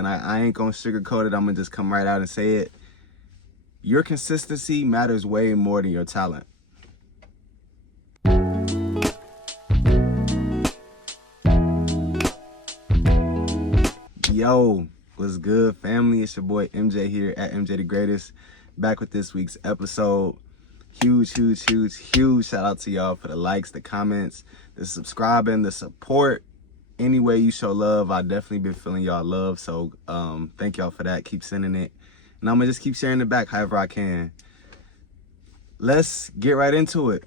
And I ain't gonna sugarcoat it. I'm gonna just come right out and say it. Your consistency matters way more than your talent. Yo, what's good, family? It's your boy MJ here at MJ the Greatest, back with this week's episode. Huge shout out to y'all for the likes, the comments, the subscribing, the support. Any way you show love, I definitely been feeling y'all love. So thank y'all for that. Keep sending it. And I'm gonna just keep sharing it back however I can. Let's get right into it.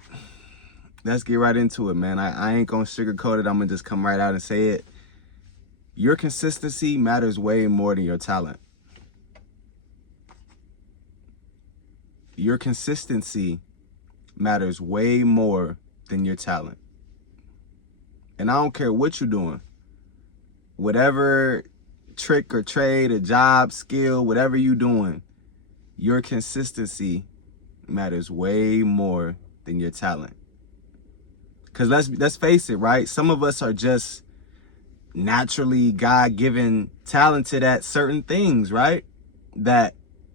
Man. I ain't gonna sugarcoat it. I'm gonna just come right out and say it. Your consistency matters way more than your talent. Your consistency matters way more than your talent. And I don't care what you're doing. Whatever trick or trade, a job, skill, whatever you're doing, your consistency matters way more than your talent. Because let's face it, right? Some of us are just naturally God-given talented at certain things, right? That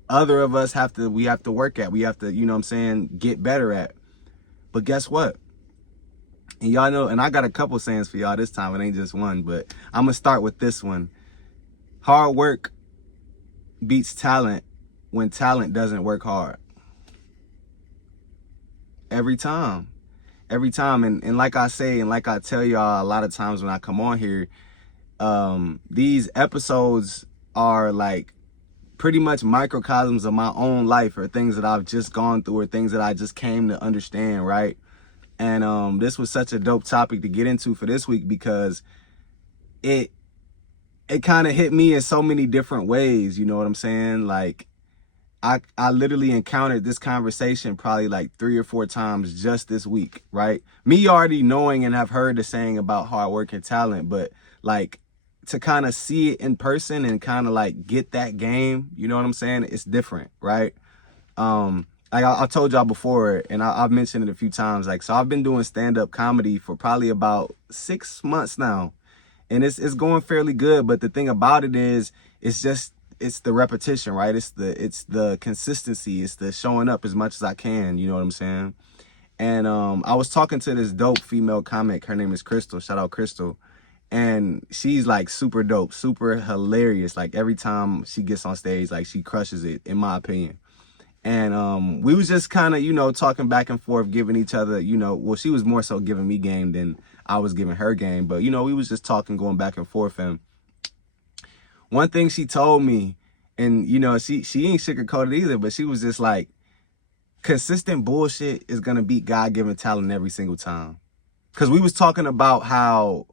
other of us we have to work at. We have to, get better at. But guess what? And y'all know, and I got a couple sayings for y'all this time. It ain't just one, but I'm going to start with this one. Hard work beats talent when talent doesn't work hard. Every time. And like I say, and like I tell y'all a lot of times when I come on here, these episodes are like pretty much microcosms of my own life, or things that I've just gone through, or things that I just came to understand, right? And this was such a dope topic to get into for this week, because it kind of hit me in so many different ways, you know what I'm saying? Like, I literally encountered this conversation probably like 3 or 4 times just this week, right? Me already knowing and have heard the saying about hard work and talent, but like to kind of see it in person and kind of like get that game, you know what I'm saying? It's different, right? Like I told y'all before, and I've mentioned it a few times, like, so I've been doing stand-up comedy for probably about 6 months now, and it's going fairly good. But the thing about it is, it's the repetition, right? It's the consistency. It's the showing up as much as I can, you know what I'm saying? And I was talking to this dope female comic. Her name is Crystal. Shout out Crystal. And she's like super dope, super hilarious. Like every time she gets on stage, like she crushes it, in my opinion. And we was just kind of, talking back and forth, giving each other, well, she was more so giving me game than I was giving her game. But, we was just talking, going back and forth. And one thing she told me, and, she ain't sugarcoated either, but she was just like, consistent bullshit is going to beat God-given talent every single time. Because we was talking about how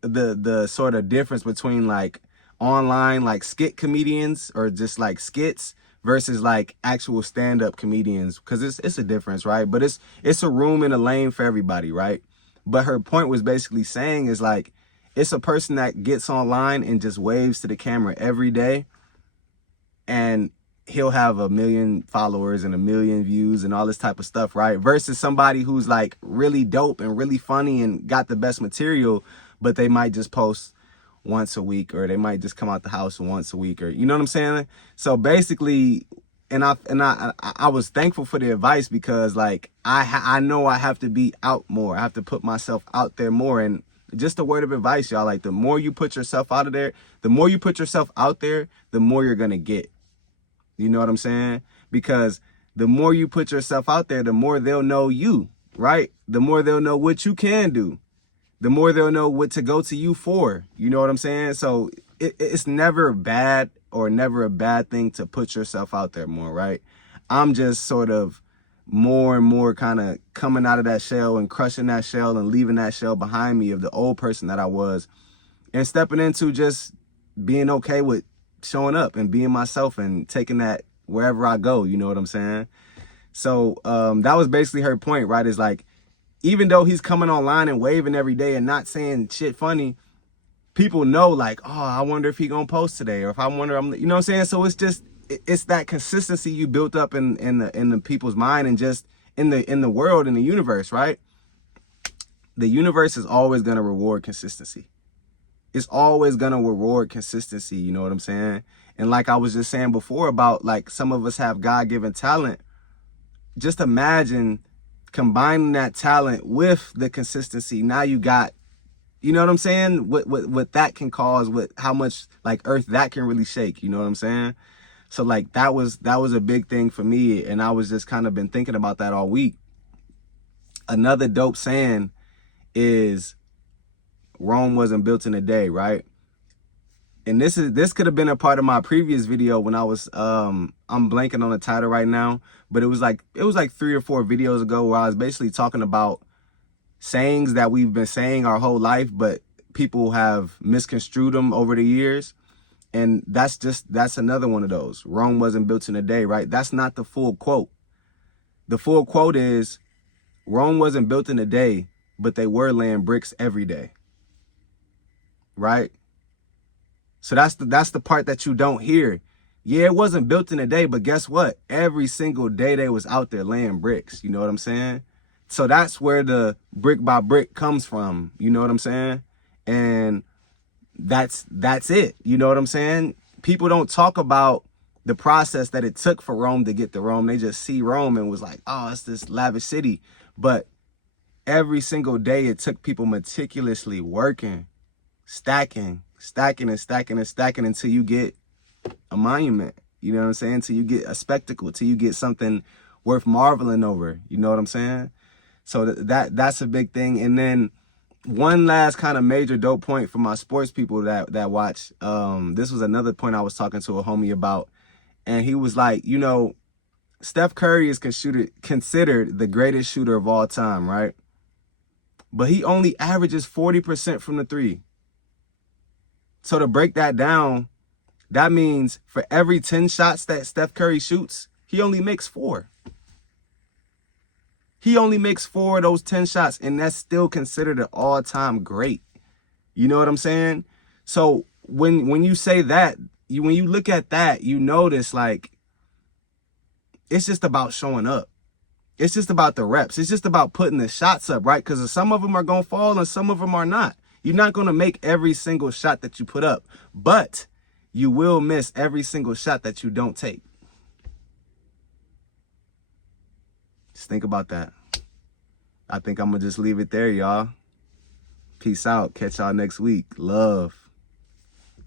the sort of difference between like online, like skit comedians, or just like skits, versus like actual stand-up comedians, because it's a difference, right? But it's a room and a lane for everybody, right? But her point was basically saying is like, it's a person that gets online and just waves to the camera every day, and he'll have 1 million followers and 1 million views and all this type of stuff, right? Versus somebody who's like really dope and really funny and got the best material, but they might just post once a week, or they might just come out the house once a week, or you know what I'm saying? So basically, and I was thankful for the advice, because like I know I have to be out more. I have to put myself out there more. And just a word of advice, y'all, like the more you put yourself out of there, the more you put yourself out there, the more you're gonna get. You know what I'm saying? Because the more you put yourself out there, the more they'll know you, right? The more they'll know what you can do. The more they'll know what to go to you for. You know what I'm saying? So it's never bad, or never a bad thing to put yourself out there more, right? I'm just sort of more and more kind of coming out of that shell and crushing that shell and leaving that shell behind me of the old person that I was, and stepping into just being okay with showing up and being myself and taking that wherever I go. You know what I'm saying? So that was basically her point, right? Is like, even though he's coming online and waving every day and not saying shit funny, people know like, oh, I wonder if he gonna post today, or if I wonder, you know what I'm saying? So it's just, it's that consistency you built up in the people's mind, and just in the world, in the universe, right? The universe is always gonna reward consistency. it's always gonna reward consistency, you know what I'm saying? And like I was just saying before about like some of us have God-given talent. Just imagine combining that talent with the consistency. Now you got, you know what I'm saying? What that can cause, what how much like earth that can really shake, you know what I'm saying? So like that was a big thing for me, and I was just kind of been thinking about that all week. Another dope saying is Rome wasn't built in a day, right? And this could have been a part of my previous video when I was I'm blanking on the title right now, but it was like 3 or 4 videos ago where I was basically talking about sayings that we've been saying our whole life, but people have misconstrued them over the years. And that's another one of those. Rome wasn't built in a day, right? That's not the full quote. The full quote is Rome wasn't built in a day, but they were laying bricks every day. Right? So that's the part that you don't hear. Yeah, it wasn't built in a day, but guess what? Every single day they was out there laying bricks. You know what I'm saying? So that's where the brick by brick comes from. You know what I'm saying? And that's it. You know what I'm saying? People don't talk about the process that it took for Rome to get to Rome. They just see Rome and was like, oh, it's this lavish city. But every single day it took people meticulously working, stacking until you get a monument. You know what I'm saying? Till you get a spectacle, till you get something worth marveling over. You know what I'm saying? So that's a big thing. And then one last kind of major dope point for my sports people that watch. This was another point I was talking to a homie about, and he was like, you know, Steph Curry is considered the greatest shooter of all time, right? But he only averages 40% from the three. So to break that down, that means for every 10 shots that Steph Curry shoots, he only makes 4. He only makes 4 of those 10 shots, and that's still considered an all-time great. You know what I'm saying? So when you say that, when you look at that, you notice like it's just about showing up. It's just about the reps. It's just about putting the shots up, right? Because some of them are going to fall and some of them are not. You're not going to make every single shot that you put up, but you will miss every single shot that you don't take. Just think about that. I think I'm going to just leave it there, y'all. Peace out. Catch y'all next week. Love.